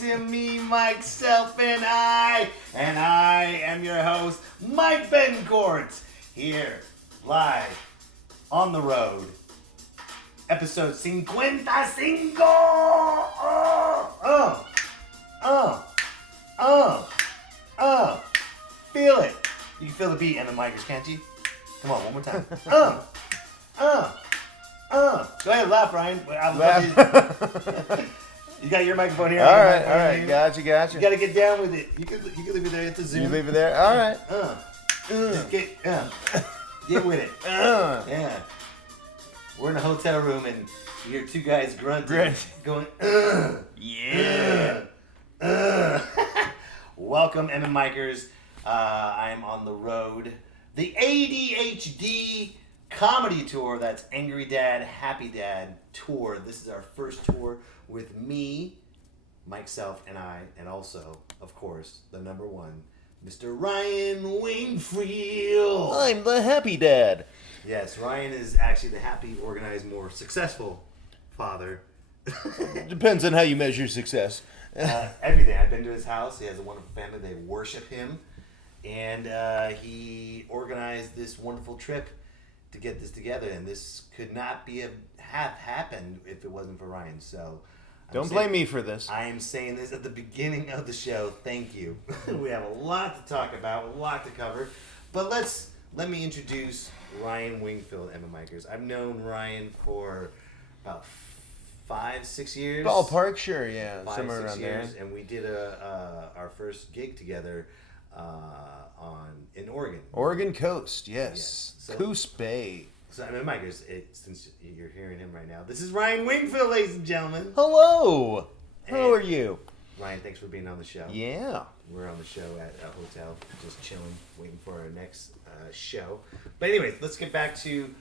to me, myself, and I am your host, Mike Betancourt, here, live, on the road, episode Cincuenta, Cinco! Feel it! You can feel the beat, MMites, can't you? Come on, one more time. Go ahead, laugh, Ryan. You got your microphone here. All right. Gotcha. You got to get down with it. You can leave it there at the Zoom. You leave it there? All right. Just get with it. Yeah. We're in a hotel room and you hear two guys grunting, going, Yeah. Welcome, MMikers. I am on the road. The ADHD comedy tour. That's Angry Dad, Happy Dad tour. This is our first tour with me, myself, and I, and also, of course, the number one, Mr. Ryan Wingfield. I'm the happy dad. Yes, Ryan is actually the happy, organized, more successful father. Depends on how you measure success. Everything. I've been to his house. He has a wonderful family. They worship him. And he organized this wonderful trip to get this together. And this could not have happened if it wasn't for Ryan. So Don't blame me for this. I am saying this at the beginning of the show. Thank you. We have a lot to talk about, a lot to cover. But let me introduce Ryan Wingfield, MMikers. I've known Ryan for about 5-6 years. Ballpark, sure, yeah, 5, somewhere 6 around years, there. and we did our first gig together in Oregon. Oregon Coast, yes. So- Coos Bay. So, MMikers, since you're hearing him right now, this is Ryan Wingfield, ladies and gentlemen. Hello. How Hey. are you? Ryan, thanks for being on the show. Yeah. We're on the show at a hotel, just chilling, waiting for our next show. But anyways, let's get back to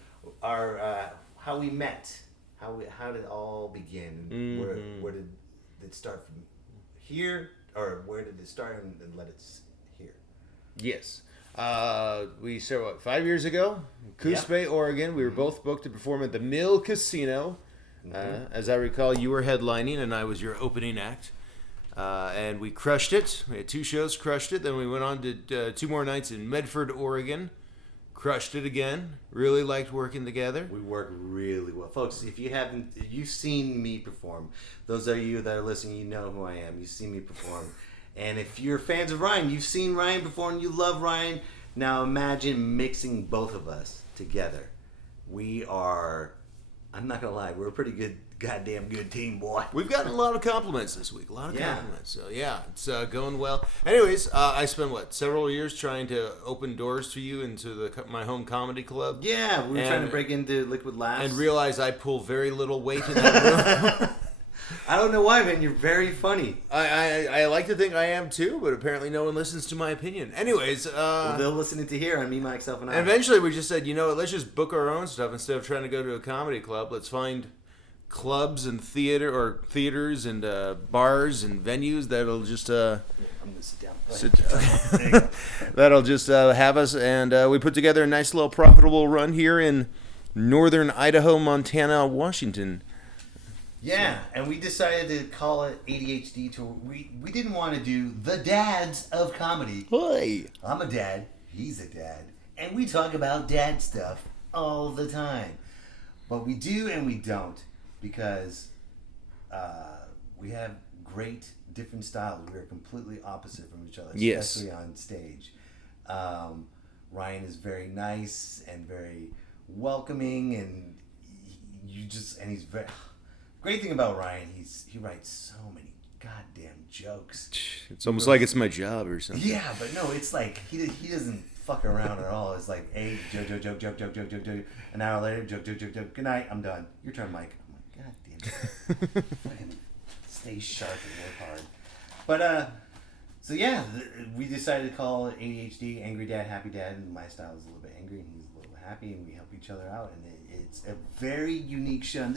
our how we met. How did it all begin? Mm-hmm. Where did it start from here, or where did it start and let it here? Yes. We started, 5 years ago? Coos Yeah. Bay, Oregon. We were both booked to perform at the Mill Casino. As I recall, you were headlining and I was your opening act. And we crushed it. We had 2 shows, crushed it. Then we went on to 2 more nights in Medford, Oregon. Crushed it again. Really liked working together. We work really well, folks. If you've seen me perform. Those of you that are listening, you know who I am. You've seen me perform. And if you're fans of Ryan, you've seen Ryan perform. You love Ryan. Now imagine mixing both of us together. We are. I'm not gonna lie. We're a pretty goddamn good team, boy. We've gotten a lot of compliments this week. A lot of Yeah. compliments. So, yeah, it's going well. Anyways, I spent, several years trying to open doors to you into my home comedy club. Yeah, we were trying to break into Liquid Laughs. And realized I pull very little weight in that room. I don't know why, man. You're very funny. I like to think I am too, but apparently no one listens to my opinion. Anyways, Well, they'll listen to hear on me, myself, and I. and eventually we just said, let's just book our own stuff instead of trying to go to a comedy club. Let's find clubs and theaters and bars and venues that'll just I'm gonna sit down. There you go. that'll just have us. And we put together a nice little profitable run here in northern Idaho, Montana, Washington. Yeah, and we decided to call it ADHD Tour. We didn't want to do the dads of comedy. Hey. I'm a dad. He's a dad. And we talk about dad stuff all the time. But we do and we don't because we have great different styles. We're completely opposite from each other, Yes. especially on stage. Ryan is very nice and very welcoming, and he's very... Great thing about Ryan, he writes so many goddamn jokes. It's almost like it's my job or something. Yeah, but no, it's like he doesn't fuck around at all. It's like, hey, joke. An hour later, joke. Good night, I'm done. Your turn, Mike. I'm like, God damn it. Fucking stay sharp and work hard. But, so yeah, we decided to call it ADHD, Angry Dad, Happy Dad, and my style is a little bit angry and he's a little bit happy, and we help each other out, and it's a very unique show. And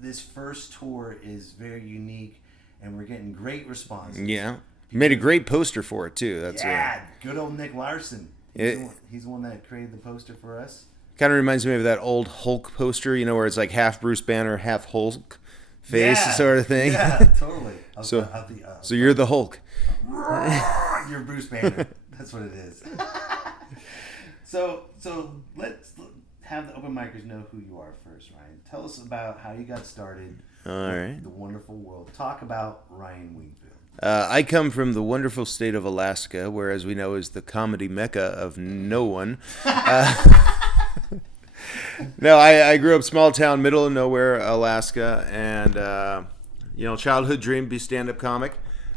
this first tour is very unique, and we're getting great responses. Yeah. You made a great poster for it, too. That's Good old Nick Larson. He's the one that created the poster for us. Kind of reminds me of that old Hulk poster, where it's like half Bruce Banner, half Hulk face sort of thing. Yeah, totally. So you're the Hulk. You're Bruce Banner. That's what it is. So let's have the open micers know who you are first, Ryan. Tell us about how you got started. All right. The wonderful world. Talk about Ryan Wingfield. I come from the wonderful state of Alaska, where, as we know, is the comedy mecca of no one. No, I grew up small town, middle of nowhere, Alaska, and childhood dream to be stand-up comic.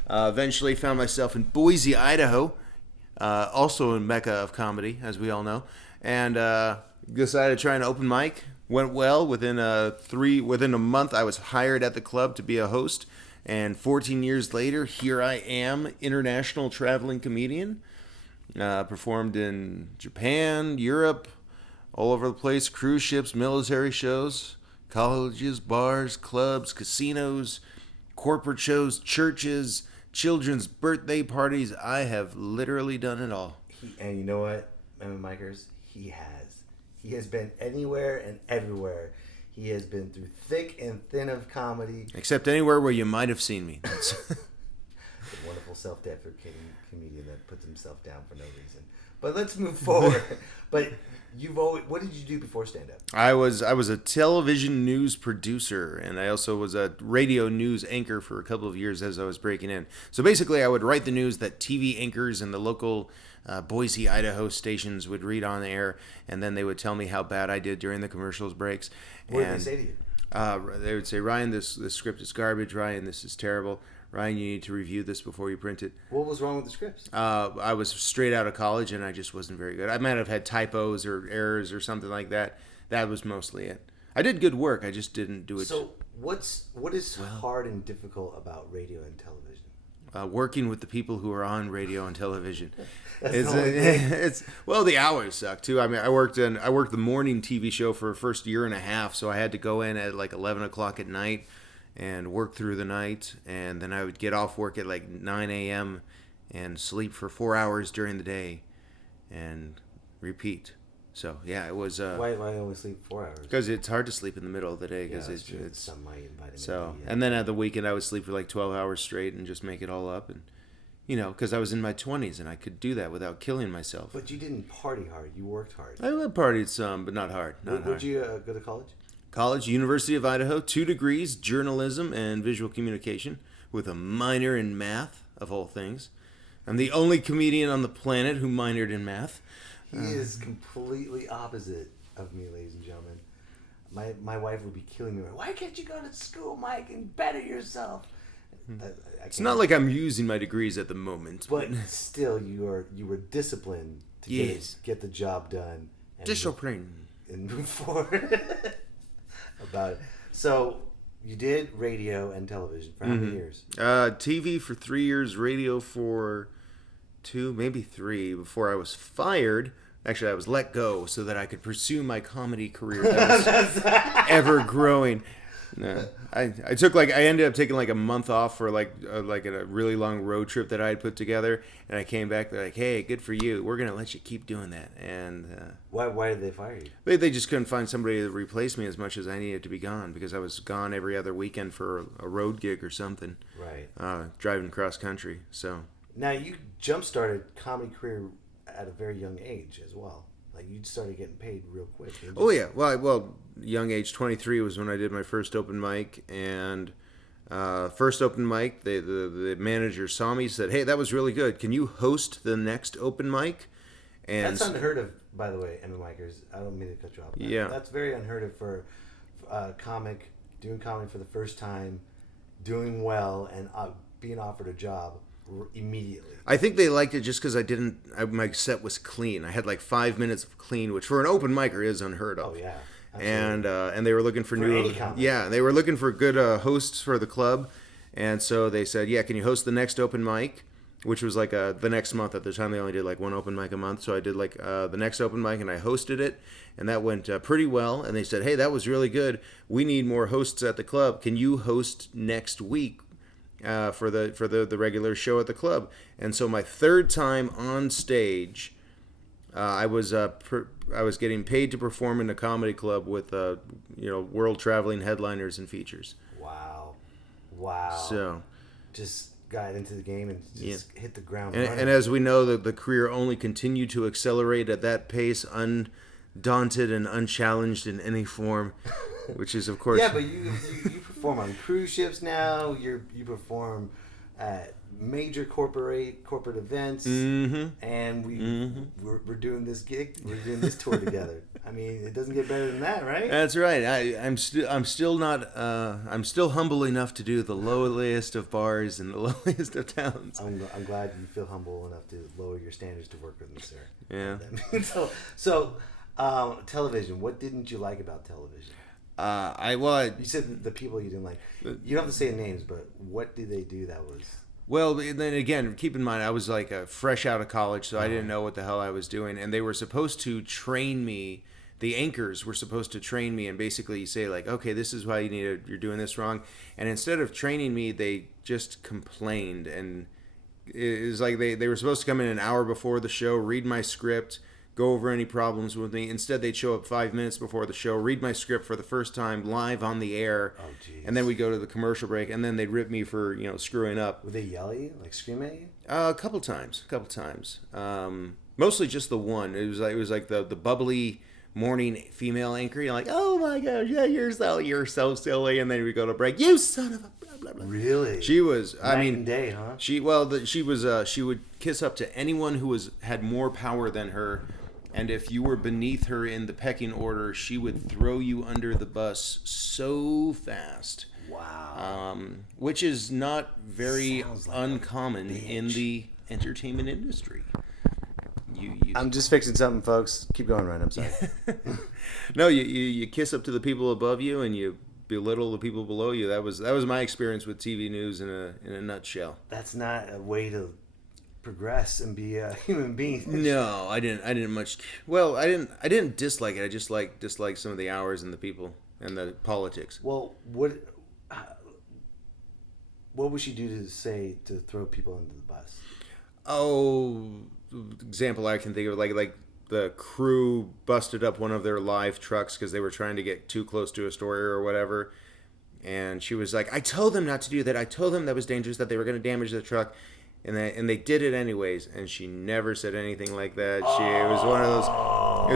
Eventually found myself in Boise, Idaho, also a mecca of comedy, as we all know, and decided to try an open mic. Went well. Within a month, I was hired at the club to be a host. And 14 years later, here I am, international traveling comedian. Performed in Japan, Europe, all over the place. Cruise ships, military shows, colleges, bars, clubs, casinos, corporate shows, churches, children's birthday parties. I have literally done it all. And you know what, MMikers? He has. He has been anywhere and everywhere. He has been through thick and thin of comedy. Except anywhere where you might have seen me. The wonderful self-deprecating comedian that puts himself down for no reason. But let's move forward. But what did you do before stand-up? I was a television news producer, and I also was a radio news anchor for a couple of years as I was breaking in. So basically, I would write the news that TV anchors and the local Boise, Idaho stations would read on the air, and then they would tell me how bad I did during the commercials breaks. What did they say to you? They would say, Ryan, this script is garbage. Ryan, this is terrible. Ryan, you need to review this before you print it. What was wrong with the scripts? I was straight out of college, and I just wasn't very good. I might have had typos or errors or something like that. That was mostly it. I did good work. I just didn't do it. So what is hard and difficult about radio and television? Working with the people who are on radio and television. It's the hours suck too. I mean, I worked the morning TV show for the first year and a half, so I had to go in at like 11 o'clock at night and work through the night, and then I would get off work at like 9 a.m. and sleep for 4 hours during the day and repeat. So yeah, it was. Why only sleep 4 hours? Because it's hard to sleep in the middle of the day because it's sunlight and vitamin so. D, And then at the weekend, I would sleep for like 12 hours straight and just make it all up, and because I was in my 20s and I could do that without killing myself. But you didn't party hard. You worked hard. I partied some, but not hard. Where'd you go to college? College, University of Idaho, 2 degrees, journalism and visual communication, with a minor in math, of all things. I'm the only comedian on the planet who minored in math. He is completely opposite of me, ladies and gentlemen. My wife would be killing me. Why can't you go to school, Mike, and better yourself? It's not like I'm using my degrees at the moment. But still, you were disciplined to get the job done. Discipline. And move forward about it. So, you did radio and television for how many years? TV for 3 years, radio for 2, maybe 3, before I was fired. Actually, I was let go so that I could pursue my comedy career that was ever growing. No, I ended up taking like a month off for like a really long road trip that I had put together, and I came back. They're like, "Hey, good for you. We're gonna let you keep doing that." And why did they fire you? They just couldn't find somebody to replace me as much as I needed to be gone, because I was gone every other weekend for a road gig or something. Right. Driving cross country. So now you jump-started comedy career at a very young age as well. Like, you started getting paid real quick. Oh yeah, well, young age, 23 was when I did my first open mic, and first open mic, the manager saw me, said, "Hey, that was really good. Can you host the next open mic?" And that's unheard of, by the way, MMikers. I don't mean to cut you off. Yeah, that's very unheard of for a comic doing comedy for the first time, doing well, and being offered a job immediately. I think they liked it just because my set was clean. I had like 5 minutes of clean, which for an open micer is unheard of. Oh yeah, absolutely. And they were looking for new, they were looking for good hosts for the club, and so they said, "Yeah, can you host the next open mic?" Which was like the next month. At the time, they only did like one open mic a month, so I did like the next open mic, and I hosted it, and that went pretty well. And they said, "Hey, that was really good. We need more hosts at the club. Can you host next week?" For the regular show at the club. And so my third time on stage, I was getting paid to perform in a comedy club with world traveling headliners and features. Wow. Wow. So, just got into the game and just hit the ground running. And as we know, the career only continued to accelerate at that pace, undaunted and unchallenged in any form, which is, of course... Yeah, but you perform on cruise ships now. You perform at major corporate events, and we're doing this gig. We're doing this tour together. I mean, it doesn't get better than that, right? That's right. I'm still humble enough to do the lowliest of bars in the lowliest of towns. I'm glad you feel humble enough to lower your standards to work with me, sir. Yeah. So, television. What didn't you like about television? You said the people you didn't like. You don't have to say names, but what did they do that was... Well, then again, keep in mind, I was like fresh out of college, so I didn't know what the hell I was doing. And they were supposed to train me. The anchors were supposed to train me and basically say, like, okay, this is why you're doing this wrong. And instead of training me, they just complained. And it was like they were supposed to come in an hour before the show, read my script, go over any problems with me. Instead, they'd show up 5 minutes before the show, read my script for the first time live on the air, and then we'd go to the commercial break, and then they'd rip me for screwing up. Would they yell at you, like scream at you? A couple times. Mostly just the one. It was like the bubbly morning female anchor. You're like, oh my gosh, yeah, you're so silly, and then we go to break. You son of a blah blah blah. Really? She was. Night and day, huh? She was. She would kiss up to anyone who had more power than her. And if you were beneath her in the pecking order, she would throw you under the bus so fast. Wow. Which is not very uncommon in the entertainment industry. I'm just fixing something, folks. Keep going, Ryan. I'm sorry. No, you kiss up to the people above you and you belittle the people below you. That was my experience with TV news in a nutshell. That's not a way to progress and be a human being. No, I didn't much. Well, I didn't dislike it. I just disliked some of the hours and the people and the politics. Well, what would she do to throw people under the bus? Oh, example I can think of, like the crew busted up one of their live trucks because they were trying to get too close to a story or whatever, and she was like, "I told them not to do that. I told them that was dangerous. That they were going to damage the truck." And they did it anyways, and she never said anything like that. It was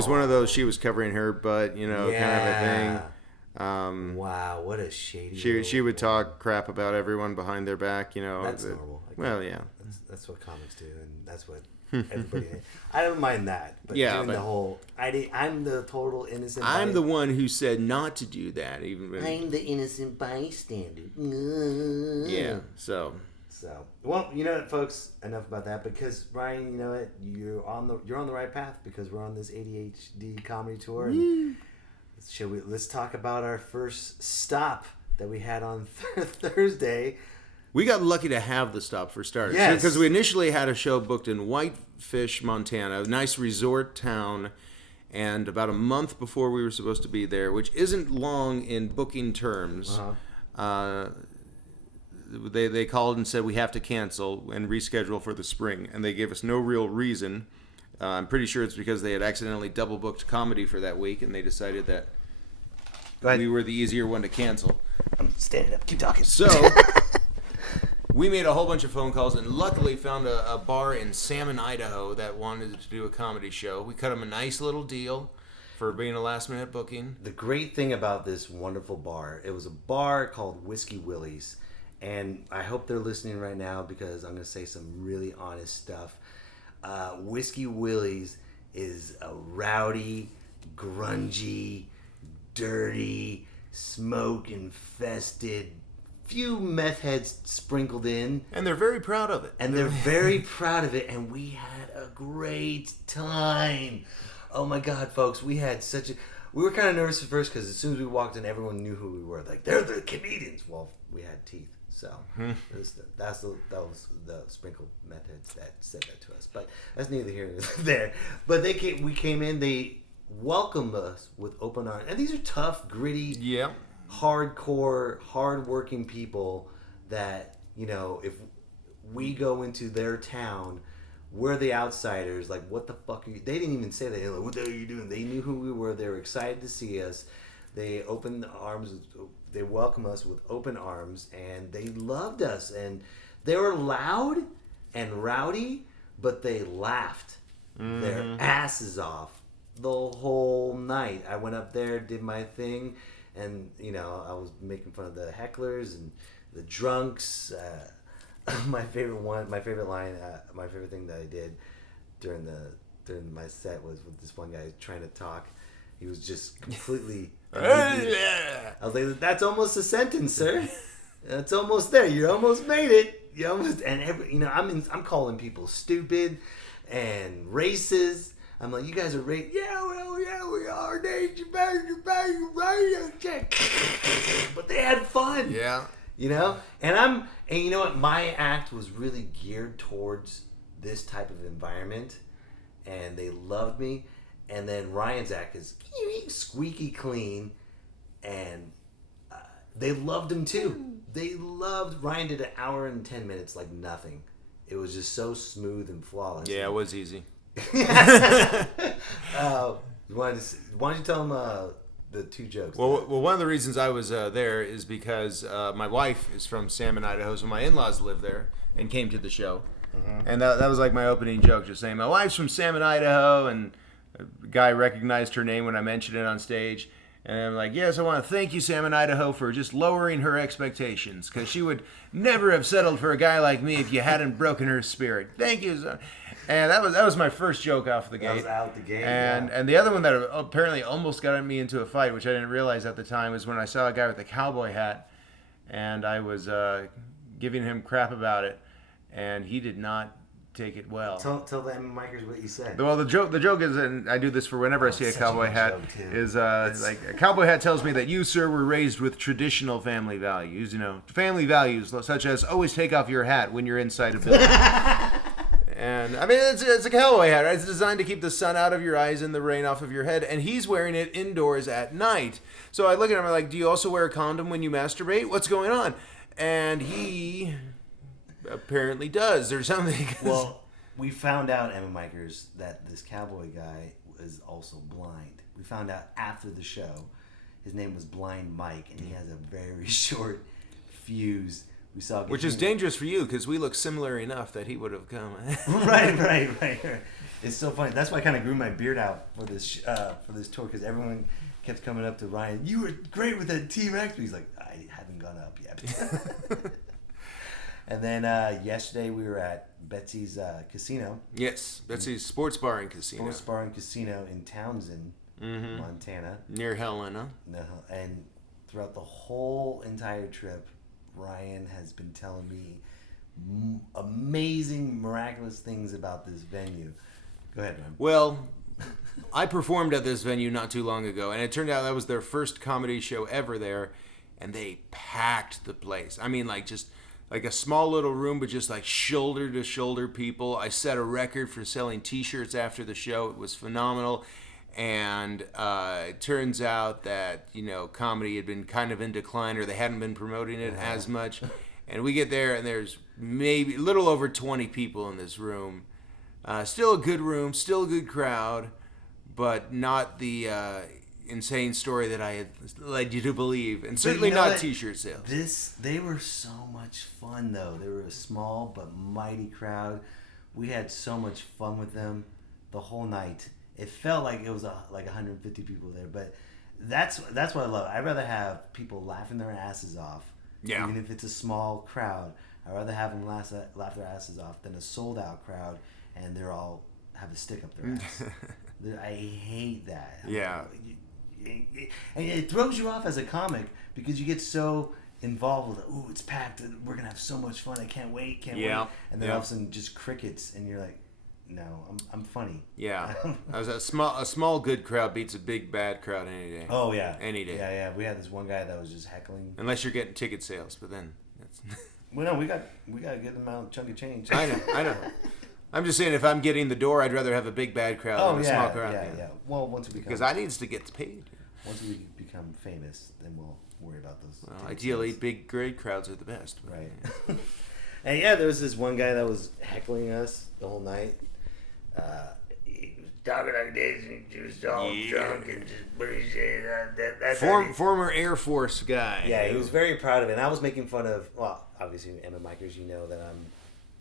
one of those. She was covering her butt, kind of a thing. Wow, what a shady. She would talk crap about everyone behind their back, That's normal. Well, yeah. That's what comics do, and that's what everybody. I don't mind that, but doing the whole, I'm the total innocent. I'm the one who said not to do that. I'm the innocent bystander. Yeah. So, well, you know what, folks? Enough about that, because Ryan, you know what? You're on the right path, because we're on this ADHD comedy tour. And let's talk about our first stop that we had on Thursday. We got lucky to have the stop for starters. Yes. Because we initially had a show booked in Whitefish, Montana, a nice resort town, and about a month before we were supposed to be there, which isn't long in booking terms. They called and said we have to cancel and reschedule for the spring, and they gave us no real reason. I'm pretty sure it's because they had accidentally double booked comedy for that week, and they decided that we were the easier one to cancel. I'm standing up. Keep talking. So we made a whole bunch of phone calls and luckily found a bar in Salmon, Idaho that wanted to do a comedy show. We cut them a nice little deal for being a last-minute booking. The great thing about this wonderful bar, it was a bar called Whiskey Willie's. And I hope they're listening right now, because I'm going to say some really honest stuff. Whiskey Willie's is a rowdy, grungy, dirty, smoke-infested, few meth heads sprinkled in. And they're very proud of it. And we had a great time. Oh my God, folks, we were kind of nervous at first, because as soon as we walked in, everyone knew who we were. Like, they're the comedians. Well, we had teeth. So that was the sprinkled meth heads that said that to us. But that's neither here nor there. But we came in, they welcomed us with open arms. And these are tough, gritty, hardcore, hard-working people that, if we go into their town, we're the outsiders. Like, what the fuck are you? They didn't even say that. They're like, what the hell are you doing? They knew who we were. They were excited to see us. They opened the arms. they welcomed us with open arms, and they loved us, and they were loud and rowdy, but they laughed their asses off the whole night. I went up there, did my thing, and I was making fun of the hecklers and the drunks. My favorite line, my favorite thing that I did during my set was with this one guy trying to talk. He was just completely. I was like, "That's almost a sentence, sir. That's almost there. You almost made it. You almost." And I'm calling people stupid and racist. I'm like, "You guys are racist." Yeah, well, yeah, we are. But they had fun. Yeah. And you know what? My act was really geared towards this type of environment, and they loved me. And then Ryan's act is squeaky clean, and they loved him too. Ryan did an hour and 10 minutes like nothing. It was just so smooth and flawless. Yeah, it was easy. Why don't you tell them the two jokes? Well, one of the reasons I was there is because my wife is from Salmon, Idaho, so my in-laws live there and came to the show. And that was like my opening joke, just saying, my wife's from Salmon, Idaho, and a guy recognized her name when I mentioned it on stage. And I'm like, yes, I want to thank you, Salmon, Idaho, for just lowering her expectations, because she would never have settled for a guy like me if you hadn't broken her spirit. Thank you, sir. And that was my first joke off the gate. That was out the gate. And the other one that apparently almost got me into a fight, which I didn't realize at the time, was when I saw a guy with a cowboy hat, and I was giving him crap about it, and he did not take it well. Tell the MMikers what you said. Well, the joke is, and I do this for whenever I see a cowboy hat, is like a cowboy hat tells me that you, sir, were raised with traditional family values. Family values such as always take off your hat when you're inside a building. And I mean, it's a cowboy hat, right? It's designed to keep the sun out of your eyes and the rain off of your head. And he's wearing it indoors at night. So I look at him, I'm like, do you also wear a condom when you masturbate? What's going on? And he apparently does. There's something. Well, we found out, MMikers, that this cowboy guy is also blind. We found out after the show. His name was Blind Mike, and he has a very short fuse. We saw, which is dangerous for you, because we look similar enough that he would have come. Right. It's so funny. That's why I kind of grew my beard out for this tour, because everyone kept coming up to Ryan. You were great with that T-Rex. But he's like, I haven't gone up yet. And then yesterday we were at Betsy's casino. Yes, Betsy's Sports Bar and Casino. Sports Bar and Casino in Townsend, Montana. Near Helena. No, and throughout the whole entire trip, Ryan has been telling me amazing, miraculous things about this venue. Go ahead, Ryan. Well, I performed at this venue not too long ago, and it turned out that was their first comedy show ever there, and they packed the place. I mean, just like a small little room, but just like shoulder to shoulder people. I set a record for selling T-shirts after the show. It was phenomenal. And it turns out that, comedy had been kind of in decline, or they hadn't been promoting it as much. And we get there, and there's maybe a little over 20 people in this room. Still a good room, still a good crowd, but not the insane story that I had led you to believe. And certainly not T-shirt sales. They were so much fun, though. They were a small but mighty crowd. We had so much fun with them the whole night. It felt like it was like 150 people there, but that's what I love. I'd rather have people laughing their asses off, even if it's a small crowd. I'd rather have them laugh their asses off than a sold out crowd and they're all have a stick up their ass. I hate that. Yeah, and it throws you off as a comic because you get so involved with, ooh, it's packed. We're gonna have so much fun. I can't wait. Wait. And then all of a sudden, just crickets, and you're like, no, I'm funny. Yeah, I was a small good crowd beats a big bad crowd any day. Oh yeah, any day. Yeah. We had this one guy that was just heckling. Unless you're getting ticket sales, but then that's. Well, no, we got a good amount of chunk of change. I know. I'm just saying, if I'm getting the door, I'd rather have a big bad crowd than a small crowd. Yeah. Well, once we become, because I needs to get paid. Once we become famous, then we'll worry about those. Well, ideally, big great crowds are the best. Right. And yeah, there was this one guy that was heckling us the whole night. talking like this and just all drunk and just bullshit. That's Former Air Force guy. Yeah, he was very proud of it. And I was making fun of, well, obviously, MMites, you know that I'm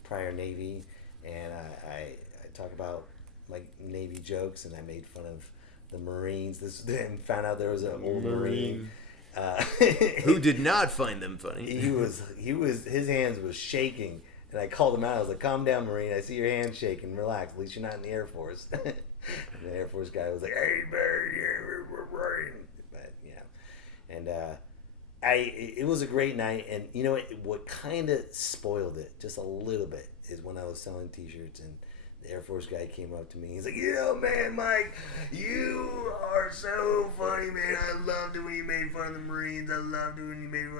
prior Navy, and I talk about like Navy jokes, and I made fun of the Marines. And found out there was an old Marine. Who did not find them funny. His hands was shaking, and I called him out. I was like, calm down, Marine. I see your hands shaking. Relax. At least you're not in the Air Force. And the Air Force guy was like, hey, Marine. But, yeah. And it was a great night. And, you know, what kind of spoiled it just a little bit is when I was selling T-shirts, and the Air Force guy came up to me. He's like, man, Mike, you are so funny, man. I loved it when you made fun of the Marines. I loved it when you made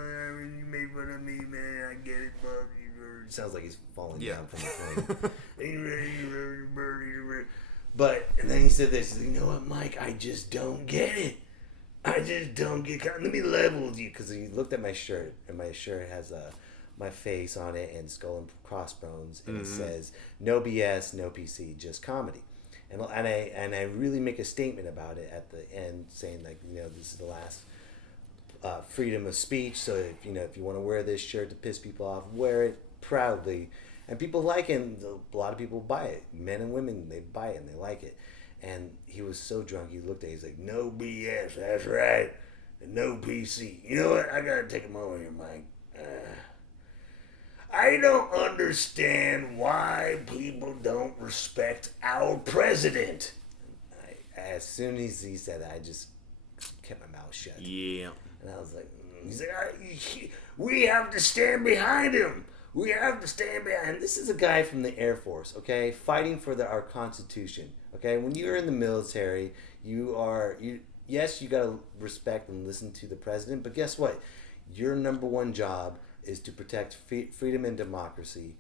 fun of me, man. I get it, bub. It sounds like he's falling down from the plane. But, and then he said this. He's like, you know what, Mike? I just don't get it. I just don't get it. Let me level with you. Because he looked at my shirt, and my shirt has my face on it and skull and crossbones, and it says no BS, no PC, just comedy. And I really make a statement about it at the end, saying like, you know, this is the last freedom of speech. So if you want to wear this shirt to piss people off, wear it proudly. And people like it. And a lot of people buy it. Men and women, they buy it and they like it. And he was so drunk, he looked at it, he's like, no BS, that's right, and no PC. You know what? I gotta take a moment here, Mike. I don't understand why people don't respect our president. As soon as he said that, I just kept my mouth shut. Yeah. And I was like, he's like, we have to stand behind him. We have to stand behind him. This is a guy from the Air Force, okay, fighting for our Constitution. Okay, when you're in the military, yes, you gotta respect and listen to the president, but guess what? Your number one job is to protect freedom and democracy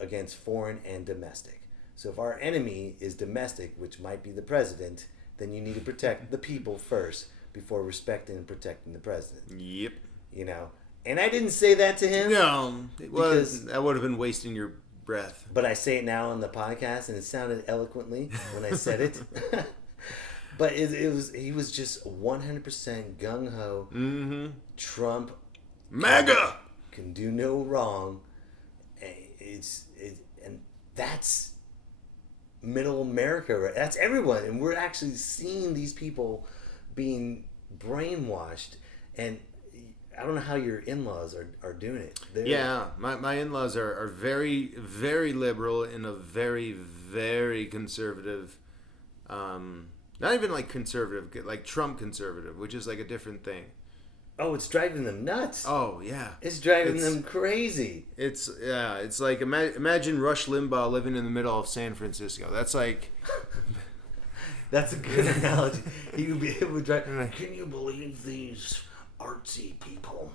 against foreign and domestic. So if our enemy is domestic, which might be the president, then you need to protect the people first before respecting and protecting the president. Yep. You know, and I didn't say that to him. No, that would have been wasting your breath. But I say it now on the podcast, and it sounded eloquently when I said it. But he was just 100% gung-ho. Mm-hmm. Trump. MAGA! Can do no wrong. And that's middle America, right? That's everyone. And we're actually seeing these people being brainwashed. And I don't know how your in-laws are doing it. Yeah, my in-laws are very, very liberal in a very, very conservative, not even like conservative, like Trump conservative, which is like a different thing. Oh, it's driving them nuts. Oh, yeah. It's driving them crazy. It's like, imagine Rush Limbaugh living in the middle of San Francisco. That's like... That's a good analogy. He would be able to drive... Can you believe these artsy people?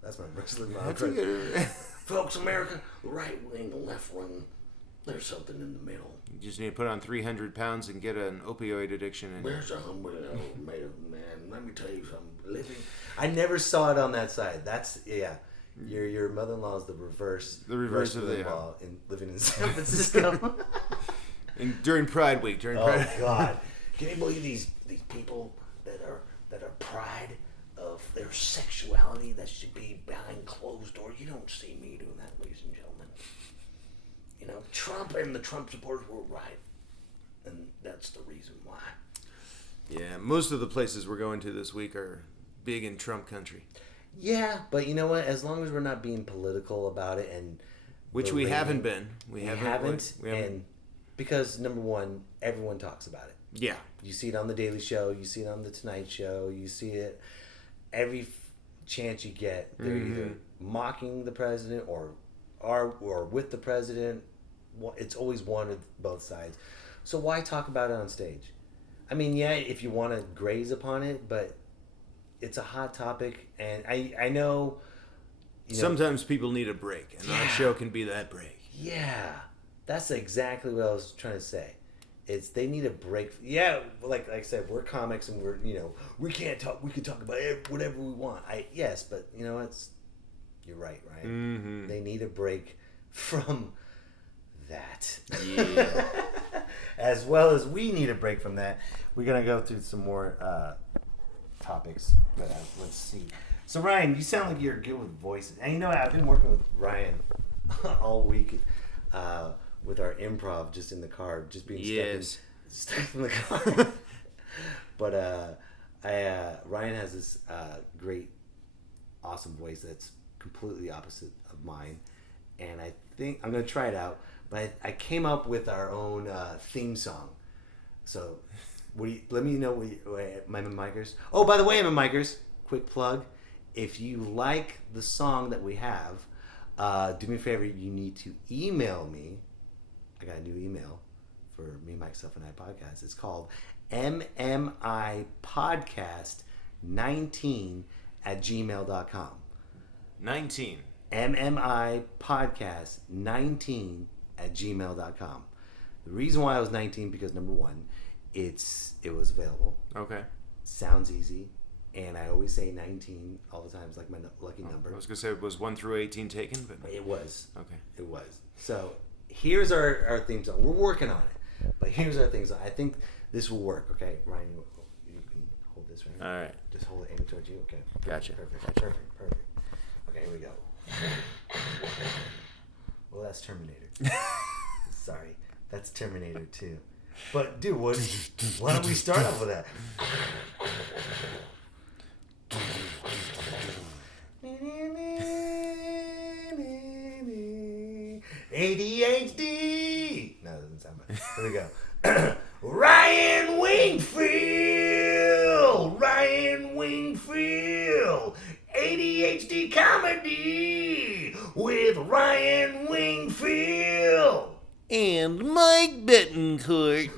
That's my Rush Limbaugh. Folks, America, right wing, left wing, there's something in the middle. You just need to put on 300 pounds and get an opioid addiction. There's a humble made of man. Let me tell you something. I never saw it on that side. That's Your mother-in-law is the reverse. The reverse of the in living in San Francisco. During Pride Week. Oh God! Can you believe these people that are pride of their sexuality that should be behind closed doors? You don't see me doing that, ladies and gentlemen. You know, Trump and the Trump supporters were right, and that's the reason why. Yeah, most of the places we're going to this week are big in Trump country. Yeah, but you know what? As long as we're not being political about it, and which we haven't been, we haven't, and because number one, everyone talks about it. Yeah, you see it on the Daily Show, you see it on the Tonight Show, you see it every chance you get. They're either mocking the president or with the president. It's always one of both sides. So why talk about it on stage? I mean, yeah, if you want to graze upon it, but it's a hot topic, and I know... Sometimes people need a break, and our show can be that break. Yeah, that's exactly what I was trying to say. It's they need a break. Yeah, like I said, we're comics, and we can't talk. We can talk about whatever we want. Yes, but you're right, Ryan. Mm-hmm. They need a break from that. Yeah. as well as we need a break from that. We're gonna go through some more topics. Let's see. So Ryan, you sound like you're good with voices, and you know I've been working with Ryan all week with our improv, just in the car, just being stuck in the car. But Ryan has this great, awesome voice that's completely opposite of mine, and I think I'm gonna try it out. But I came up with our own theme song. So, let me know my MMikers. Oh, by the way, MMikers, quick plug. If you like the song that we have, do me a favor. You need to email me. I got a new email for Me, Myself, and I podcast. It's called MMIpodcast19@gmail.com. 19. MMIpodcast19@gmail.com. The reason why I was 19 because number one, it was available. Okay. Sounds easy, and I always say 19 all the time. It's like my lucky number. I was gonna say, was 1 through 18 taken, but it was. Okay. It was. So here's our theme song. We're working on it, but here's our theme song. I think this will work. Okay, Ryan, you can hold this right. All right. Just hold it, aim it towards you. Okay. Gotcha. Perfect. Okay, here we go. Well, that's Terminator. Sorry, that's Terminator 2. But dude, why don't we start off with that? ADHD. No, that doesn't sound bad. Here we go. Ryan Wingfield. ADHD comedy with Ryan Wingfield and Mike Betancourt.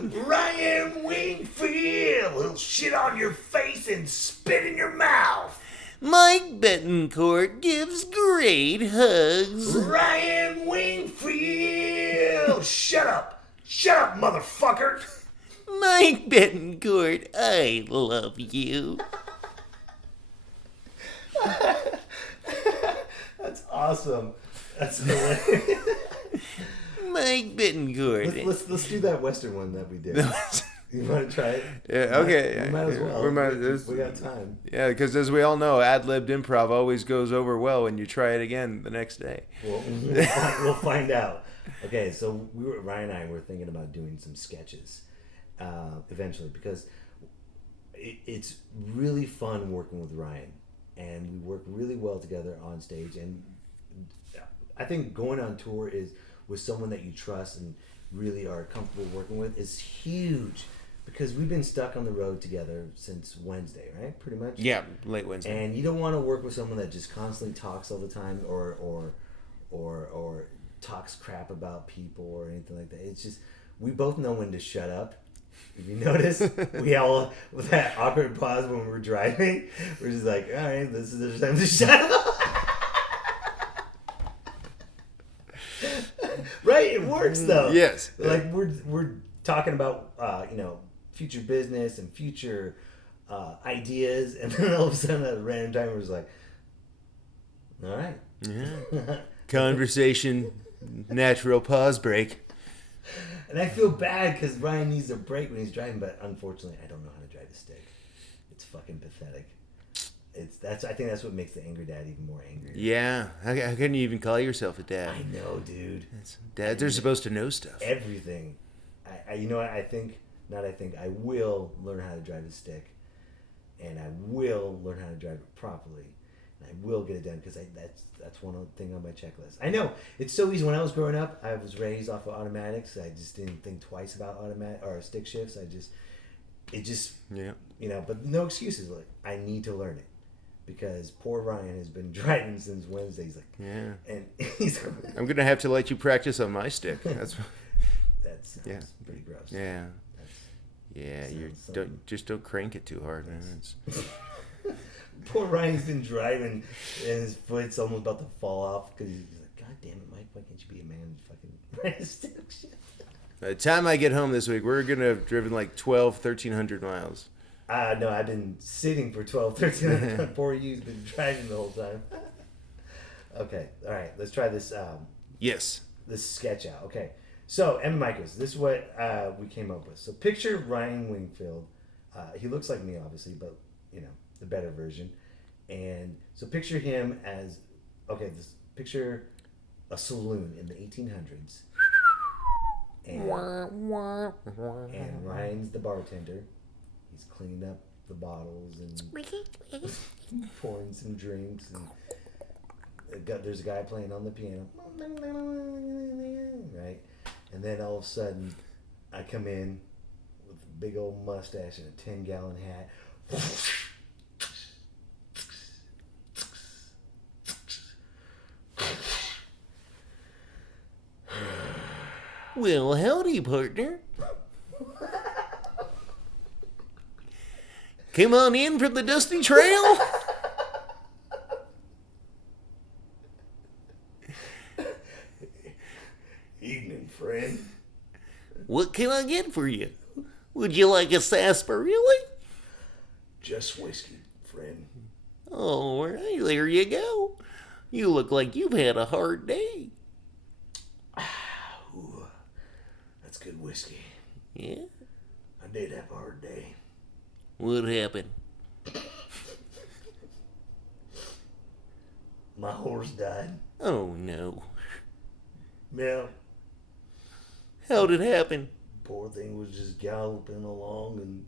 Ryan Wingfield, he'll shit on your face and spit in your mouth. Mike Betancourt gives great hugs. Ryan Wingfield, shut up, motherfucker. Mike Betancourt, I love you. That's awesome. That's hilarious. Mike Betancourt. Let's do that Western one that we did. You want to try it? Yeah. Okay. We might as well. We got time. Yeah, because as we all know, ad-libbed improv always goes over well when you try it again the next day. We'll find out. Okay, so Ryan and I were thinking about doing some sketches eventually because it's really fun working with Ryan. And we work really well together on stage. And I think going on tour with someone that you trust and really are comfortable working with is huge. Because we've been stuck on the road together since Wednesday, right? Pretty much. Yeah, late Wednesday. And you don't want to work with someone that just constantly talks all the time or talks crap about people or anything like that. It's just we both know when to shut up. If you notice, we all, with that awkward pause when we're driving, we're just like, all right, this is the time to shut up. Right? It works, though. Yes. Like, we're talking about, future business and future ideas, and then all of a sudden at a random time, we're just like, all right. Yeah. Conversation, natural pause break. And I feel bad because Ryan needs a break when he's driving, but unfortunately, I don't know how to drive a stick. It's fucking pathetic. I think that's what makes the angry dad even more angry. Yeah, how can you even call yourself a dad? I know, dude. Dads are supposed to know stuff. Everything. I will learn how to drive a stick, and I will learn how to drive it properly. I will get it done because that's one thing on my checklist. I know it's so easy. When I was growing up, I was raised off of automatics. I just didn't think twice about automatic or stick shifts. But no excuses. Like I need to learn it because poor Ryan has been driving since Wednesday. He's like, yeah, and he's. I'm gonna have to let you practice on my stick. That's pretty gross. Yeah, don't crank it too hard, man. Poor Ryan's been driving, and his foot's almost about to fall off because he's like, God damn it, Mike, why can't you be a man and fucking ride a stick shift? By the time I get home this week, we're going to have driven like 1,300 miles. No, I've been sitting for 1,300. Poor you's been driving the whole time. Okay, all right, let's try this. Yes. This sketch out. Okay, So, MMites, this is what we came up with. So, picture Ryan Wingfield. He looks like me, obviously, but, the better version. And so, picture him as, picture a saloon in the 1800s. And Ryan's the bartender. He's cleaning up the bottles and pouring some drinks. And there's a guy playing on the piano. Right? And then all of a sudden, I come in with a big old mustache and a 10-gallon hat. Well, howdy, partner. Come on in from the dusty trail. Evening, friend. What can I get for you? Would you like a sarsaparilla? Just whiskey, friend. All right, there you go. You look like you've had a hard day. Ooh, that's good whiskey. Yeah? I did have a hard day. What happened? My horse died. Oh, no. Yeah. How'd it happen? Poor thing was just galloping along and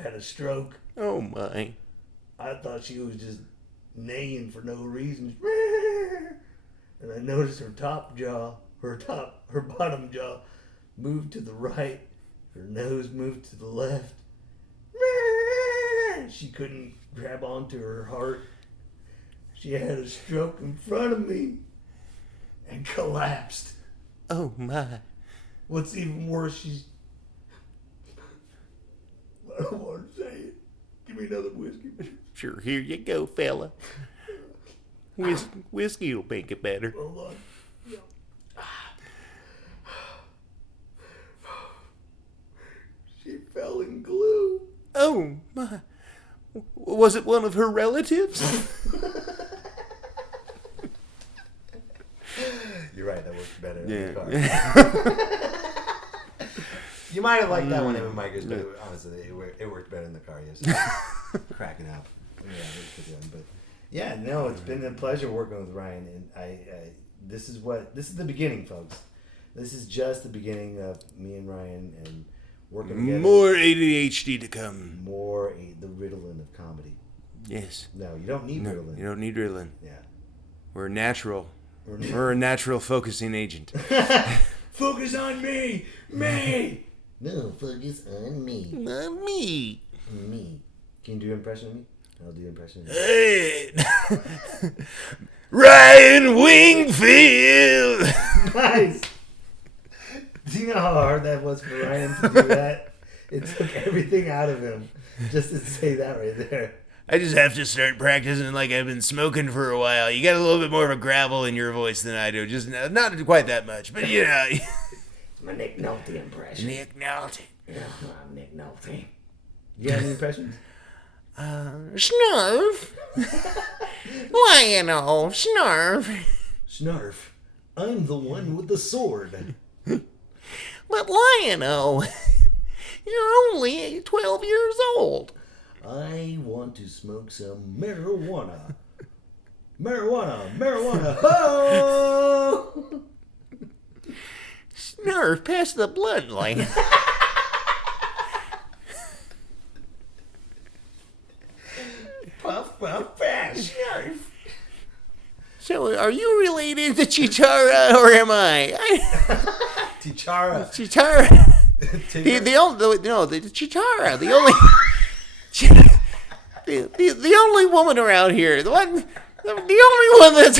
had a stroke. Oh, my. I thought she was just neighing for no reason. And I noticed her bottom jaw moved to the right. Her nose moved to the left. She couldn't grab onto her heart. She had a stroke in front of me and collapsed. Oh, my. What's even worse, I don't want to say it. Give me another whiskey. Sure, here you go, fella. Whiskey will make it better. Hold on. Yeah. She fell in glue. Oh, my. Was it one of her relatives? You're right, that works better in Yeah. the car. You might have liked that one, MMites, but honestly, it worked better in the car. Yes, cracking up. Yeah, it was good one, but yeah, no, it's been a pleasure working with Ryan, and this is the beginning, folks. This is just the beginning of me and Ryan and working together. More ADHD to come. More the Ritalin of comedy. Yes. No, you don't need Ritalin. You don't need Ritalin. Yeah. We're natural. We're a natural focusing agent. Focus on me! Me! No, focus on me. Not me. Me. Can you do an impression of me? I'll do an impression of you. Hey. Ryan Wingfield! Nice! Do you know how hard that was for Ryan to do that? It took everything out of him just to say that right there. I just have to start practicing like I've been smoking for a while. You got a little bit more of a gravel in your voice than I do. Just not quite that much, but you know. It's my Nick Nolte impression. Nick Nolte. Yeah, I'm Nick Nolte. You got any impressions? Snarf. Lionel, Snarf. Snarf. I'm the one with the sword. But Lionel, you're only 12 years old. I want to smoke some marijuana. Marijuana. Oh! Snarf, pass the bloodline. Puff, pass. Snarf. So, are you related to Chitara, or am I? Tichara. Chitara. The Chitara. The only woman around here. The only one that's.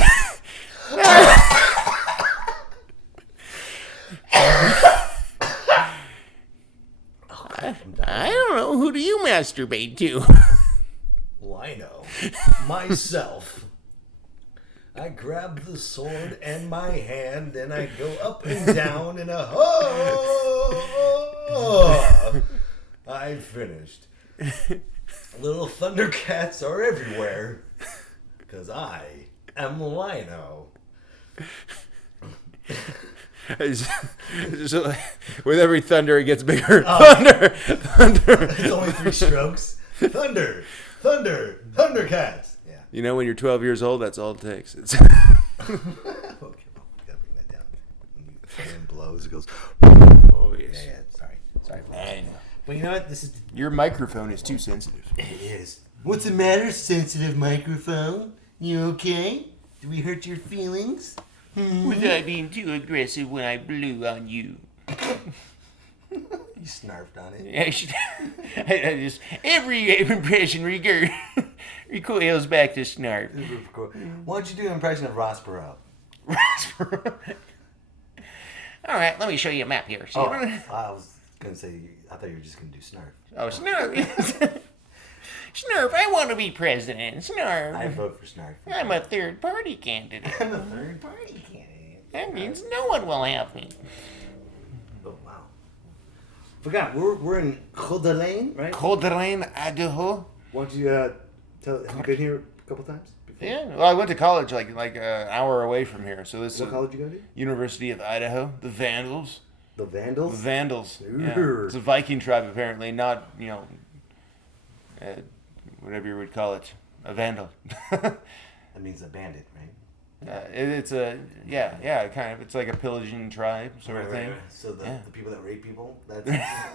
I don't know. Who do you masturbate to? Well, I know. Myself. I grab the sword in my hand and I go up and down in a ho. I finished. Little Thundercats are everywhere. Because I am Lino. So, with every thunder, it gets bigger. Thunder. It's only 3 strokes. Thunder. Thundercats. Yeah. You know, when you're 12 years old, that's all it takes. It's Okay, well, we gotta bring that down. When the wind blows, it goes. oh, yes. Yeah. Sorry. I know. But you know what? This is. Your microphone is too sensitive. It is. What's the matter, sensitive microphone? You okay? Did we hurt your feelings? Was I being too aggressive when I blew on you? You snarfed on it. I just every impression recoils back to snarf. Why don't you do an impression of Ross Perot? All right, let me show you a map here. Oh, I was gonna say. I thought you were just gonna do snarf. Oh, snarf. Snarf, I want to be president. Snarf. I vote for snarf. I'm a third-party candidate. I'm a third-party candidate. That means no one will have me. Oh wow! Forgot we're in Coeur d'Alene, right? Coeur d'Alene, Idaho. Why don't you tell? Have you been here a couple times before? Yeah. Well, I went to college like an hour away from here. So this What is college you go to? University of Idaho. The Vandals. The Vandals. The Vandals. Yeah. Ooh. It's a Viking tribe apparently, not whatever you would call it, a Vandal. That means a bandit, right? It's a kind of. It's like a pillaging tribe sort of thing. Right. So the people that rape people,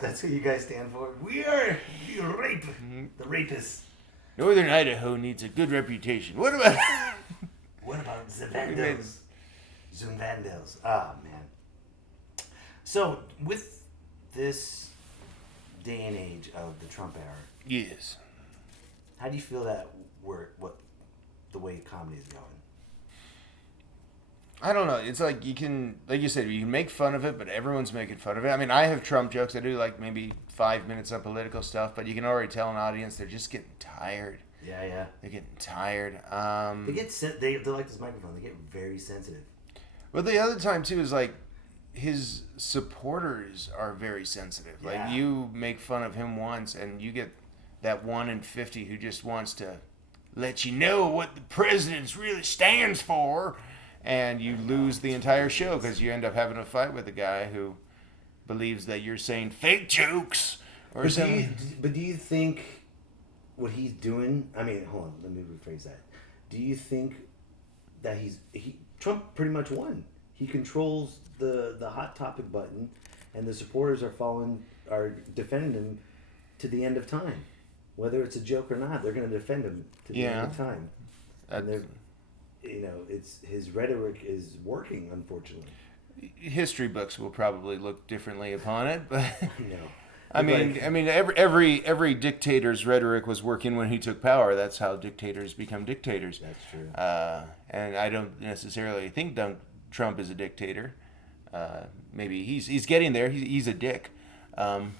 that's who you guys stand for. We are the rapists. Northern Idaho needs a good reputation. What about the Vandals? Vandals. Ah, man. So with this day and age of the Trump era, yes. How do you feel that the way comedy is going? I don't know. It's like you said, you can make fun of it, but everyone's making fun of it. I mean, I have Trump jokes. I do like maybe 5 minutes on political stuff, but you can already tell an audience they're just getting tired. Yeah. They're getting tired. They like this microphone. They get very sensitive. But the other time too is like his supporters are very sensitive. Yeah. Like you make fun of him once, and you get that 1 in 50 who just wants to let you know what the president really stands for, and you lose the entire show because you end up having a fight with a guy who believes that you're saying fake jokes or something. But do you think what he's doing? I mean, hold on. Let me rephrase that. Do you think that Trump pretty much won? He controls the hot topic button, and the supporters are defending him to the end of time. Whether it's a joke or not, they're going to defend him to the end of time. And it's his rhetoric is working, unfortunately. History books will probably look differently upon it, but No. I mean, every dictator's rhetoric was working when he took power. That's how dictators become dictators. That's true. And I don't necessarily think Trump is a dictator. Maybe he's getting there. He's a dick. I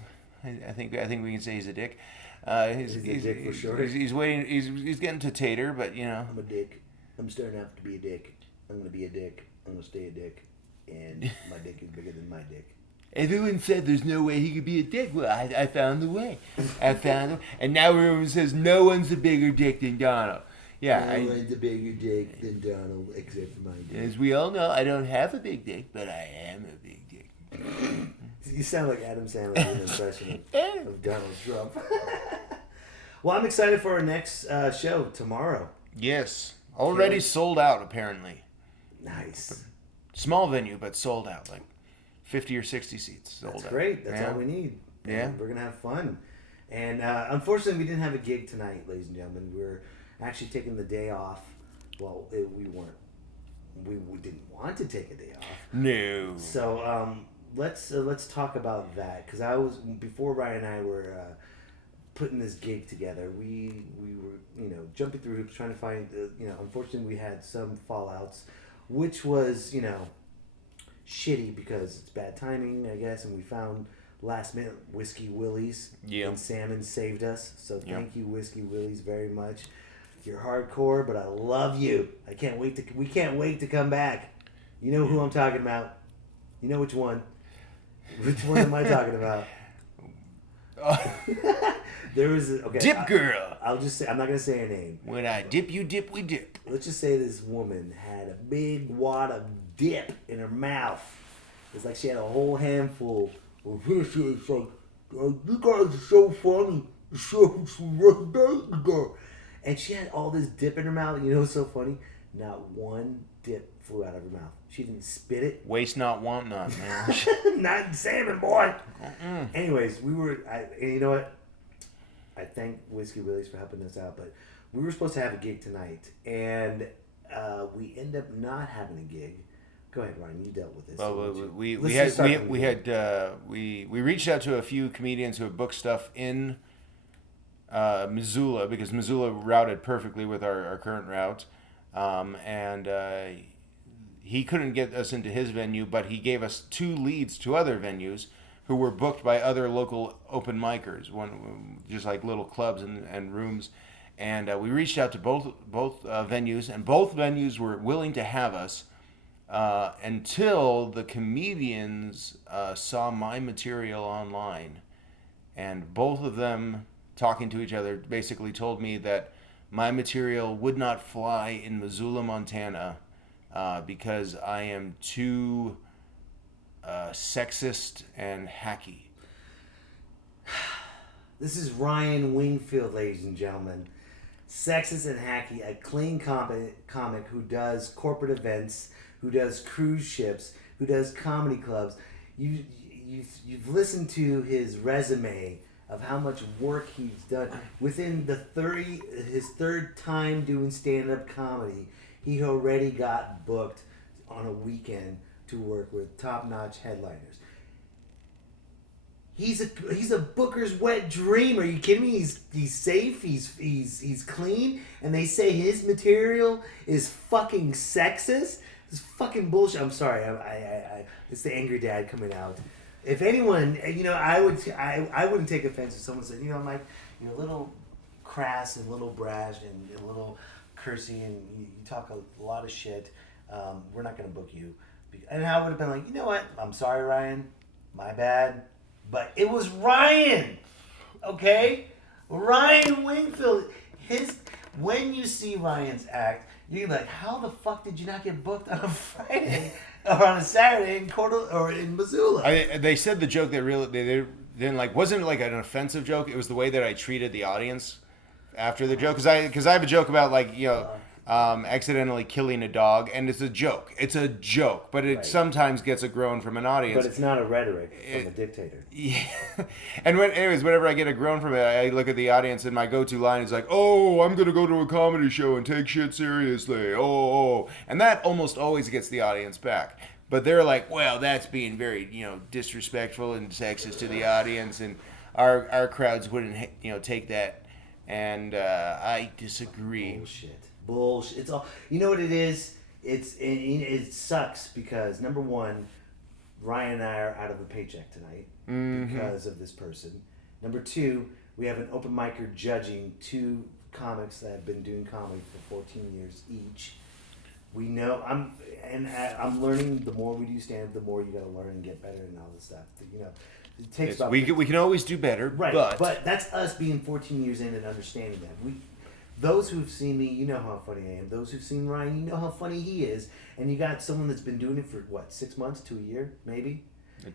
think we can say he's a dick. He's a dick for sure. He's waiting. He's getting to tater, but I'm a dick. I'm starting out to be a dick. I'm gonna be a dick. I'm gonna stay a dick, and my dick is bigger than my dick. Everyone said there's no way he could be a dick. Well, I found the way. I found him, and now everyone says no one's a bigger dick than Donald. Yeah, no one's a bigger dick than Donald, except for my dick. As we all know, I don't have a big dick, but I am a big dick. You sound like Adam Sandler in an impression of Donald Trump. Well, I'm excited for our next show tomorrow. Yes. Already sold out, apparently. Nice. Small venue, but sold out. Like 50 or 60 seats sold out. That's great. That's all we need. Yeah. And we're going to have fun. And unfortunately, we didn't have a gig tonight, ladies and gentlemen. We're actually taking the day off. Well, we weren't. We didn't want to take a day off. No. So let's talk about that, because before Ryan and I were putting this gig together, we were jumping through hoops trying to find unfortunately we had some fallouts, which was shitty because it's bad timing, I guess, and we found last minute Whiskey Willie's. Yeah. And Salmon saved us, so thank you, Whiskey Willie's, very much. You're hardcore, but I love you. We can't wait to come back. You know who I'm talking about. You know which one. Which one am I talking about? There was Dip girl. I'll just say, I'm not gonna say her name. When I dip, you dip, we dip. Let's just say this woman had a big wad of dip in her mouth, It's like she had a whole handful of this. It's like, you guys are so funny. And she had all this dip in her mouth. You know what's so funny? Not one dip flew out of her mouth. She didn't spit it. Waste not, want not, man. Not salmon, boy. Anyways, and you know what? I thank Whiskey Willies for helping us out, but we were supposed to have a gig tonight, and we end up not having a gig. Go ahead, Ryan. You dealt with this. Well, we reached out to a few comedians who have booked stuff in Missoula, because Missoula routed perfectly with our current route, and he couldn't get us into his venue, but he gave us 2 leads to other venues who were booked by other local open micers, one just like little clubs and rooms. And we reached out to both venues, and both venues were willing to have us until the comedians saw my material online. And both of them, talking to each other, basically told me that my material would not fly in Missoula, Montana, because I am too sexist and hacky. This is Ryan Wingfield, ladies and gentlemen. Sexist and Hacky, a clean comic who does corporate events, who does cruise ships, who does comedy clubs. You've listened to his resume of how much work he's done. Within his third time doing stand-up comedy, he already got booked on a weekend to work with top-notch headliners. He's a booker's wet dream. Are you kidding me? He's safe. He's clean, and they say his material is fucking sexist. It's fucking bullshit. I'm sorry. I it's the angry dad coming out. If anyone, I wouldn't take offense if someone said, Mike, you're a little crass and a little brash and a little cursy and you talk a lot of shit. We're not gonna book you. And I would have been like, you know what? I'm sorry, Ryan. My bad. But it was Ryan, okay? Ryan Wingfield. When you see Ryan's act, you're like, how the fuck did you not get booked on a Friday or on a Saturday in Missoula? They said the joke they didn't like wasn't like an offensive joke. It was the way that I treated the audience after the joke, because I have a joke about accidentally killing a dog, and it's a joke. It's a joke, but it sometimes gets a groan from an audience. But it's not a rhetoric from a dictator. Yeah. And whenever I get a groan from it, I look at the audience, and my go-to line is like, "Oh, I'm gonna go to a comedy show and take shit seriously." Oh, and that almost always gets the audience back. But they're like, "Well, that's being very, disrespectful and sexist to the audience," and our crowds wouldn't, take that. And I disagree. Bullshit. It's all. You know what it is? It sucks because number one, Ryan and I are out of a paycheck tonight because of this person. Number two, we have an open micer judging 2 comics that have been doing comedy for 14 years each. We know I'm learning. The more we do stand up, the more you got to learn and get better and all this stuff. It takes about. We can always do better, right? But that's us being 14 years in and understanding that Those who've seen me, you know how funny I am. Those who've seen Ryan, you know how funny he is. And you got someone that's been doing it for, 6 months to a year, maybe?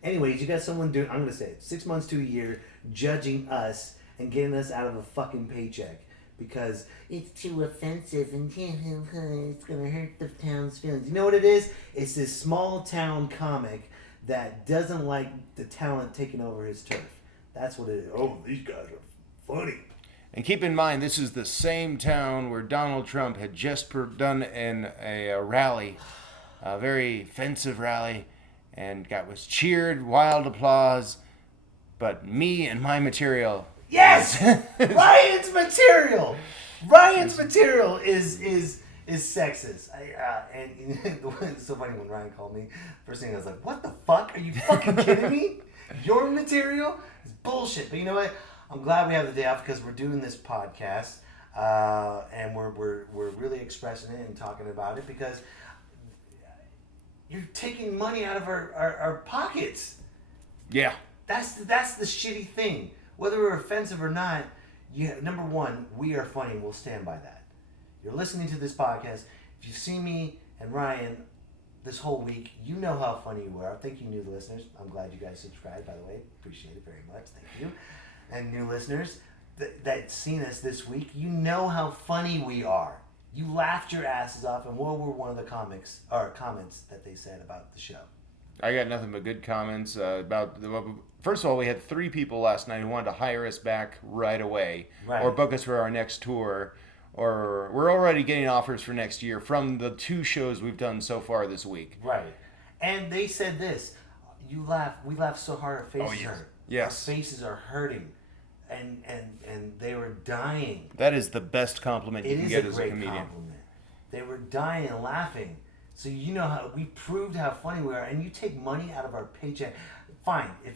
Anyways, you got someone doing, I'm going to say it, 6 months to a year, judging us and getting us out of a fucking paycheck. Because it's too offensive and it's going to hurt the town's feelings. You know what it is? It's this small town comic that doesn't like the talent taking over his turf. That's what it is. Oh, these guys are funny. And keep in mind, this is the same town where Donald Trump had just done a rally, a very offensive rally, and was cheered, wild applause. But me and my material. Yes, Ryan's material. Ryan's material is sexist. It's so funny when Ryan called me. First thing I was like, "What the fuck? Are you fucking kidding me? Your material is bullshit." But you know what? I'm glad we have the day off because we're doing this podcast, and we're really expressing it and talking about it because you're taking money out of our pockets. Yeah, that's the shitty thing. Whether we're offensive or not, number one, we are funny and we'll stand by that. You're listening to this podcast. If you see me and Ryan this whole week. You know how funny you are. Thank you, new listeners. I'm glad you guys subscribed, by the way. Appreciate it very much. Thank you. And new listeners that seen us this week, you know how funny we are. You laughed your asses off, and what were one of the comments that they said about the show? I got nothing but good comments about. First of all, we had 3 people last night who wanted to hire us back right away, or book us for our next tour, or we're already getting offers for next year from the 2 shows we've done so far this week. Right, and they said this: we laughed so hard our faces hurt. Yes, our faces are hurting, and they were dying. That is the best compliment you can get as a comedian. It is a great compliment. They were dying and laughing. So you know how we proved how funny we are, and you take money out of our paycheck. Fine, I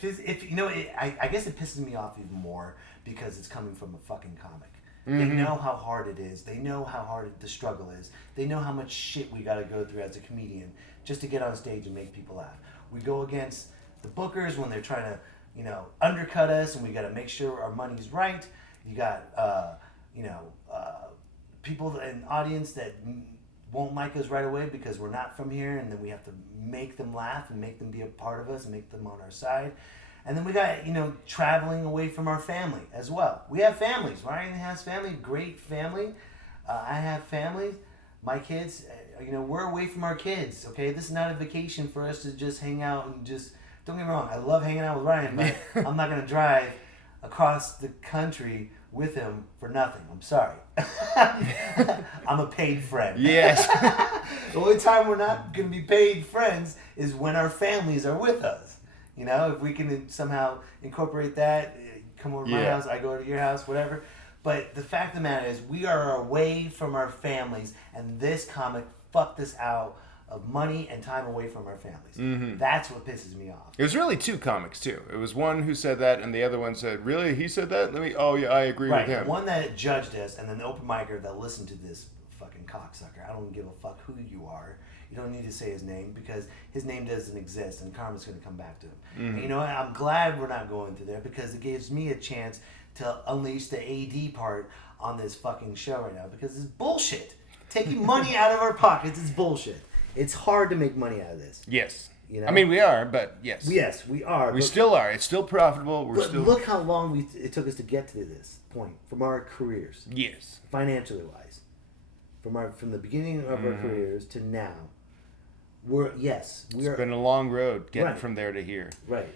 guess it pisses me off even more because it's coming from a fucking comic. Mm-hmm. They know how hard it is. They know how hard the struggle is. They know how much shit we got to go through as a comedian just to get on stage and make people laugh. We go against the bookers when they're trying to, undercut us, and we got to make sure our money's right. You got, people in audience that won't like us right away because we're not from here, and then we have to make them laugh and make them be a part of us and make them on our side. And then we got, traveling away from our family as well. We have families. Ryan has family, great family. I have families. My kids, we're away from our kids, okay? This is not a vacation for us to just hang out and just, don't get me wrong, I love hanging out with Ryan, but I'm not going to drive across the country with him for nothing. I'm sorry. I'm a paid friend. Yes. The only time we're not going to be paid friends is when our families are with us. If we can somehow incorporate that, come over to my house, I go to your house, whatever. But the fact of the matter is, we are away from our families, and this comic fucked us out of money and time away from our families. Mm-hmm. That's what pisses me off. It was really 2 comics, too. It was one who said that, and the other one said, really? He said that? I agree with him. The one that judged us, and then the open micer that listened to this fucking cocksucker. I don't give a fuck who you are. You don't need to say his name, because his name doesn't exist, and karma's going to come back to him. Mm-hmm. And you know what? I'm glad we're not going through there, because it gives me a chance to unleash the AD part on this fucking show right now, because it's bullshit. Taking money out of our pockets is bullshit. It's hard to make money out of this. Yes. I mean, we are, but yes. Yes, we are. We still are. It's still profitable. Look how long it took us to get to this point from our careers. Yes. Financially wise. From the beginning of our careers to now. It's been a long road getting from there to here. Right.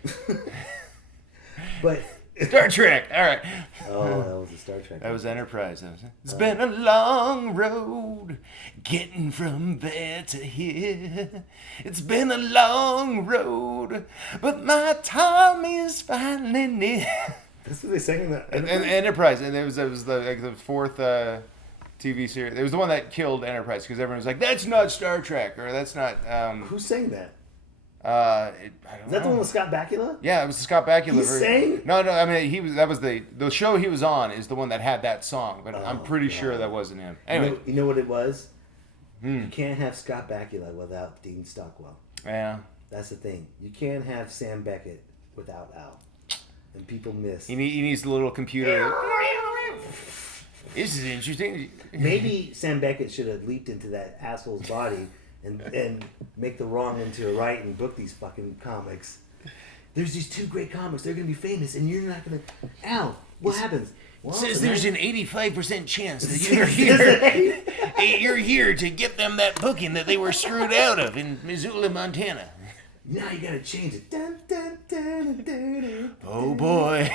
But Star Trek. All right. Oh, that was a Star Trek. That was Enterprise. It's been a long road getting from there to here. It's been a long road, but my time is finally near. That's what they sang in that. And Enterprise, and it was the 4th TV series. It was the one that killed Enterprise because everyone was like, "That's not Star Trek," or "That's not." Who sang that? I don't Is that the one with Scott Bakula? Yeah, it was the Scott Bakula. He sang? No. I mean, that was the show he was on is the one that had that song, but I'm pretty sure that wasn't him. Anyway, you know what it was? You can't have Scott Bakula without Dean Stockwell. Yeah, that's the thing. You can't have Sam Beckett without Al, and people miss. He needs the little computer. This is interesting. Maybe Sam Beckett should have leaped into that asshole's body and make the wrong into a right and book these fucking comics. There's these 2 great comics. They're going to be famous, and you're not going to... Al, what happens? Well, says there's an 85% chance that you're here. You're here to get them that booking that they were screwed out of in Missoula, Montana. Now you got to change it. Dun, dun, dun, dun, dun, oh, boy.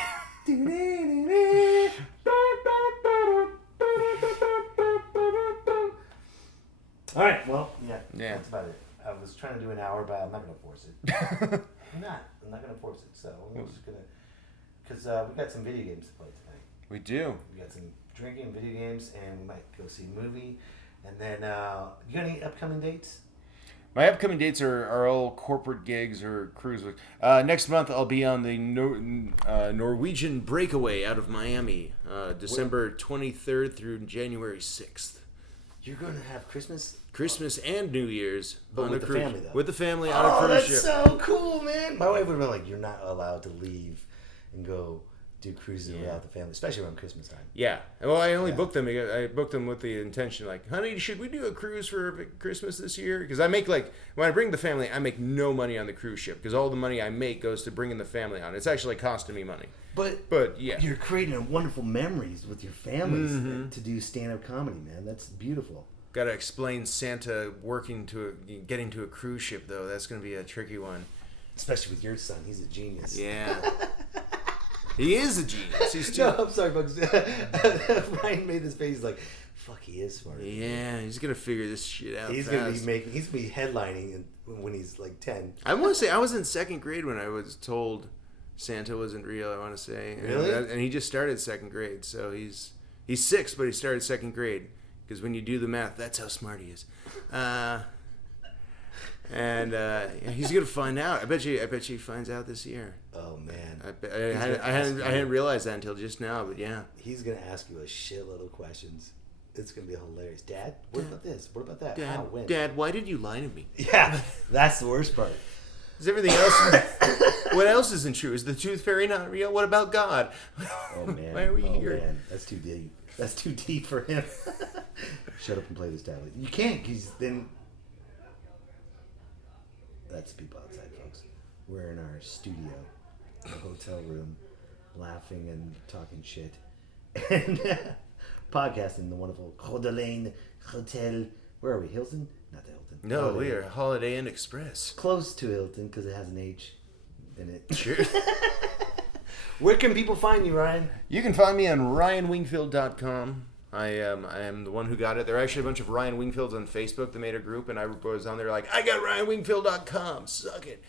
All right, well, yeah, that's about it. I was trying to do an hour, but I'm not going to force it. I'm not going to force it, so I'm just going to... Because we got some video games to play tonight. We do. We got some drinking, video games, and we might go see a movie. And then, you got any upcoming dates? My upcoming dates are all corporate gigs or cruises. Next month, I'll be on the Norwegian Breakaway out of Miami, December 23rd through January 6th. You're going to have Christmas and New Year's on with the family, though. With the family on a cruise ship. That's so cool, man. My wife would have been like, "You're not allowed to leave and go do cruises without the family, especially around Christmas time. Yeah. Well, I only booked them. I booked them with the intention, like, honey, should we do a cruise for Christmas this year? Because I make, like, when I bring the family, I make no money on the cruise ship because all the money I make goes to bringing the family on. It's actually costing me money. But yeah, you're creating wonderful memories with your families to do stand-up comedy, man. That's beautiful. Got to explain Santa getting to a cruise ship, though. That's going to be a tricky one. Especially with your son. He's a genius. Yeah. He is a genius. He's too... No, I'm sorry, folks. Ryan made this face like, fuck, he is smart. Yeah, he's going to figure this shit out He's going to be headlining when he's like 10. I want to say I was in second grade when I was told Santa wasn't real, I want to say. Really? And he just started second grade, so he's 6, but he started second grade. Because when you do the math, that's how smart he is. He's gonna find out. I bet you he finds out this year. Oh man, I hadn't realized that until just now. But yeah, he's gonna ask you a shitload of questions. It's gonna be hilarious. Dad, what about this? What about that? Dad, when? Dad, why did you lie to me? Yeah, that's the worst part. Is everything else? What else isn't true? Is the tooth fairy not real? What about God? Oh man, why are we here? Man. That's too deep. That's too deep for him. Shut up and play this tablet. You can't, because then... That's the people outside, folks. We're in our studio, a hotel room, laughing and talking shit. And podcasting the wonderful Coeur d'Alene Hotel. Where are we? Hilton? Not the Hilton. No, Holiday we are Holiday Inn Express. Close to Hilton, because it has an H in it. Sure. Where can people find you, Ryan? You can find me on RyanWingfield.com. I am the one who got it. There are actually a bunch of Ryan Wingfields on Facebook that made a group, and I was on there like, I got RyanWingfield.com. Suck it.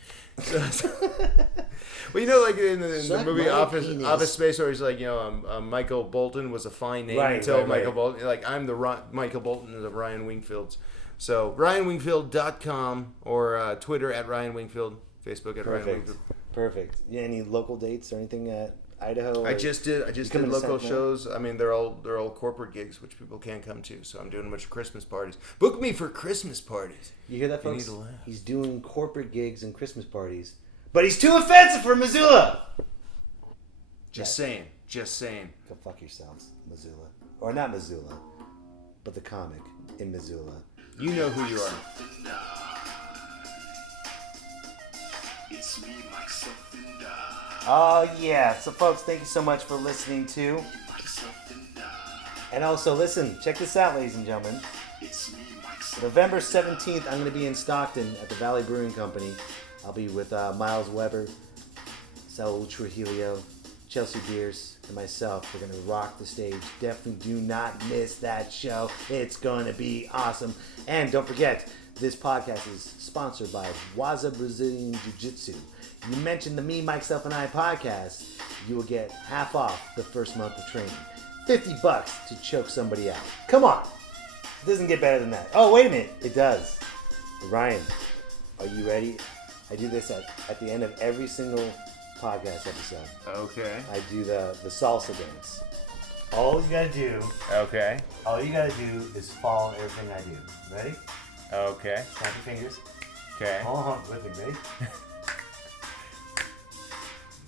Well, you know, like in the movie Office Space, where he's like, you know, Michael Bolton was a fine name until Michael Bolton. Like, I'm the Michael Bolton of Ryan Wingfield's. So, RyanWingfield.com or Twitter at Ryan Wingfield, Facebook at Ryan Wingfield. Perfect. Yeah, any local dates or anything at Idaho? I just did local shows. I mean, they're all corporate gigs, which people can't come to. So I'm doing a bunch of Christmas parties. Book me for Christmas parties. You hear that, folks? You need to laugh. He's doing corporate gigs and Christmas parties, but he's too offensive for Missoula. Just saying. Go fuck yourselves, Missoula, or not Missoula, but the comic in Missoula. You know who you are. It's me, myself, and I. Oh, yeah. So, folks, thank you so much for listening to. And also, listen, check this out, ladies and gentlemen. It's me, myself. November 17th, I'm going to be in Stockton at the Valley Brewing Company. I'll be with Miles Weber, Saul Trujillo, Chelsea Beers, and myself. We're going to rock the stage. Definitely do not miss that show. It's going to be awesome. And don't forget, this podcast is sponsored by Waza Brazilian Jiu-Jitsu. You mention the Me, Myself, and I podcast, you will get half off the first month of training. $50 to choke somebody out. Come on. It doesn't get better than that. Oh, wait a minute. It does. Ryan, are you ready? I do this at the end of every single podcast episode. Okay. I do the salsa dance. All you gotta do is follow everything I do. Ready? Okay. Snap your fingers. Okay. Hold on, with me, ready?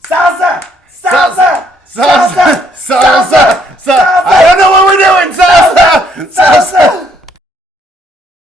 Salsa! Salsa! Salsa! Salsa! Salsa! I don't know what we're doing! Salsa! Salsa!